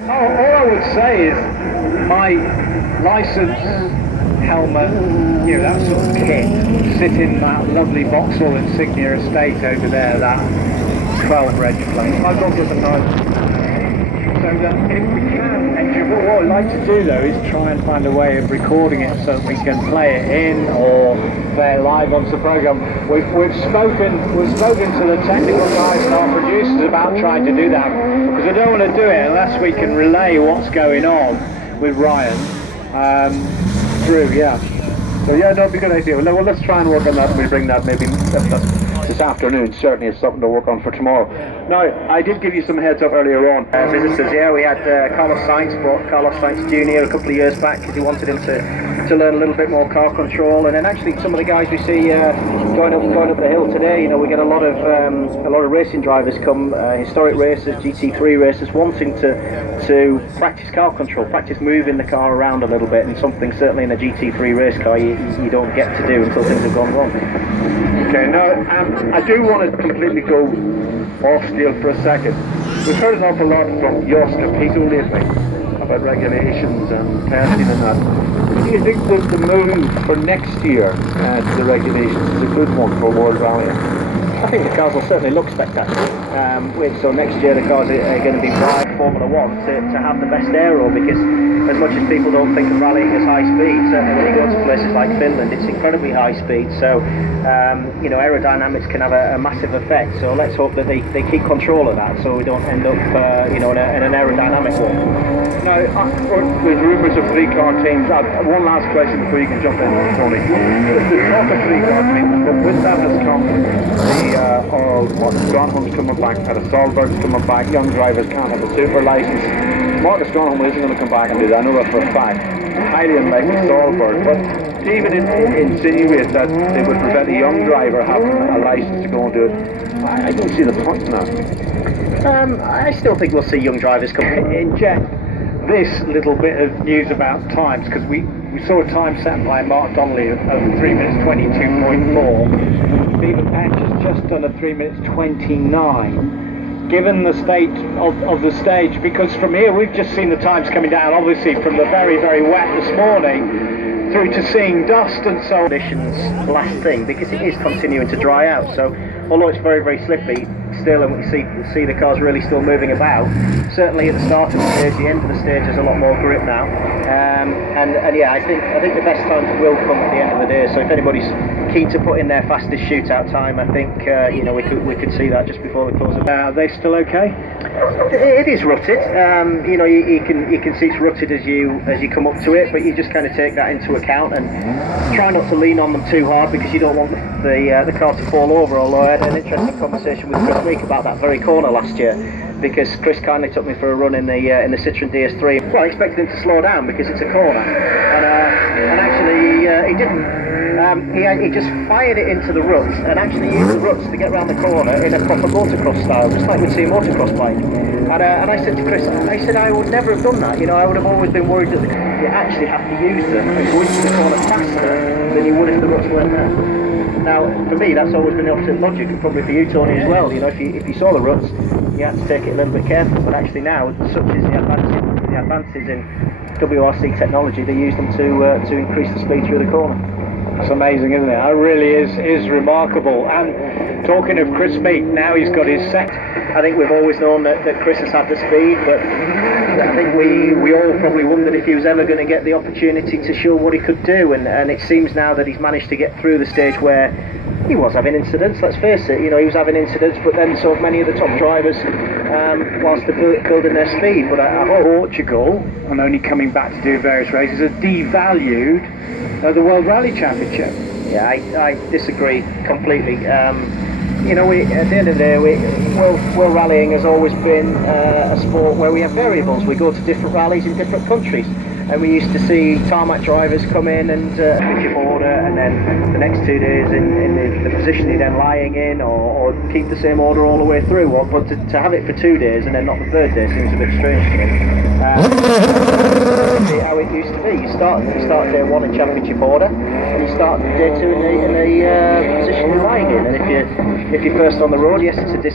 All I would say is my license, helmet, that sort of kit, sit in that lovely Vauxhall Insignia estate over there, that 12 reg plate. I've got it tonight. So that if we can, and what I'd like to do though is try and find a way of recording it so that we can play it in or play it live onto the program. We've spoken to the technical guys and our producers about trying to do that, because I don't want to do it unless we can relay what's going on with Ryan through. So that'd be a good idea. Well, let's try and work on that, and we bring that maybe this afternoon. Certainly is something to work on for tomorrow. Now, I did give you some heads up earlier on. Visitors, we had Carlos Sainz Jr. a couple of years back because he wanted him to learn a little bit more car control, and then actually some of the guys we see going up the hill today. We get a lot of racing drivers come, historic racers, GT3 racers, wanting to practice car control, practice moving the car around a little bit, and something certainly in a GT3 race car you don't get to do until things have gone wrong. Okay, now I do want to completely go off steel for a second. We've heard an awful lot from Jost and Peter lately about regulations and testing and that. Do you think the move for next year to the regulations is a good one for World Rally? I think the cars will certainly look spectacular. So next year the cars are going to be by Formula 1 to have the best aero, because as much as people don't think of rallying as high speed, certainly when you go to places like Finland it's incredibly high speed, so aerodynamics can have a massive effect. So let's hope that they keep control of that so we don't end up in an aerodynamic war. Now, with rumours of three-car teams, one last question before you can jump in, Tony. There's talk of three-car teams, but with that has come Gronholm's coming back, Solberg's coming back, young drivers can't have a super license. Marcus Gronholm isn't going to come back and do that, I know that for a fact. Highly unlikely Solberg, but to even insinuate that they would prevent a young driver having a license to go and do it, I don't see the point in that. I still think we'll see young drivers come in. This little bit of news about times, because we saw a time set by Mark Donnelly of 3 minutes 22.4. Stephen Patch has just done a 3 minutes 29. Given the state of the stage, because from here we've just seen the times coming down, obviously from the very, very wet this morning through to seeing dust and so on. Conditions last thing, because it is continuing to dry out, so although it's very, very slippy still, and we see the cars really still moving about, certainly at the start of the stage, the end of the stage has a lot more grip now, I think the best times will come at the end of the day. So if anybody's keen to put in their fastest shootout time, I think we could see that just before the close of. Are they still okay? It is rutted. You can see it's rutted as you come up to it, but you just kind of take that into account and try not to lean on them too hard, because you don't want the car to fall over. Although I had an interesting conversation with Chris Meek about that very corner last year, because Chris kindly took me for a run in the Citroen DS3. Well, I expected him to slow down because it's a corner, and actually he didn't. He just fired it into the ruts, and actually used the ruts to get around the corner in a proper motocross style, just like we'd see a motocross bike. And I said to Chris, I would never have done that. I would have always been worried that you actually have to use them and go into the corner faster than you would if the ruts weren't there. Now, for me, that's always been the opposite logic, and probably for you, Tony, as well. If you saw the ruts, you had to take it a little bit careful. But actually now, such is the advances in WRC technology, they use them to increase the speed through the corner. It's amazing, isn't it? It really is remarkable. And talking of Chris Meek, now he's got his second. I think we've always known that Chris has had the speed, but I think we all probably wondered if he was ever going to get the opportunity to show what he could do, and it seems now that he's managed to get through the stage where he was having incidents, let's face it. He was having incidents, but then so have many of the top drivers whilst they're building their speed. But I hope Portugal, and only coming back to do various races, have devalued the World Rally Championship. Yeah, I disagree completely. At the end of the day, world rallying has always been a sport where we have variables. We go to different rallies in different countries, and we used to see tarmac drivers come in and pitch order, and then the next 2 days in the position they're then lying in, or keep the same order all the way through. But to have it for 2 days and then not the third day seems a bit strange to me. How it used to be. You start day 1 in championship order, and you start day 2 in the position you're lying in. And if you're first on the road, yes, it's a disadvantage.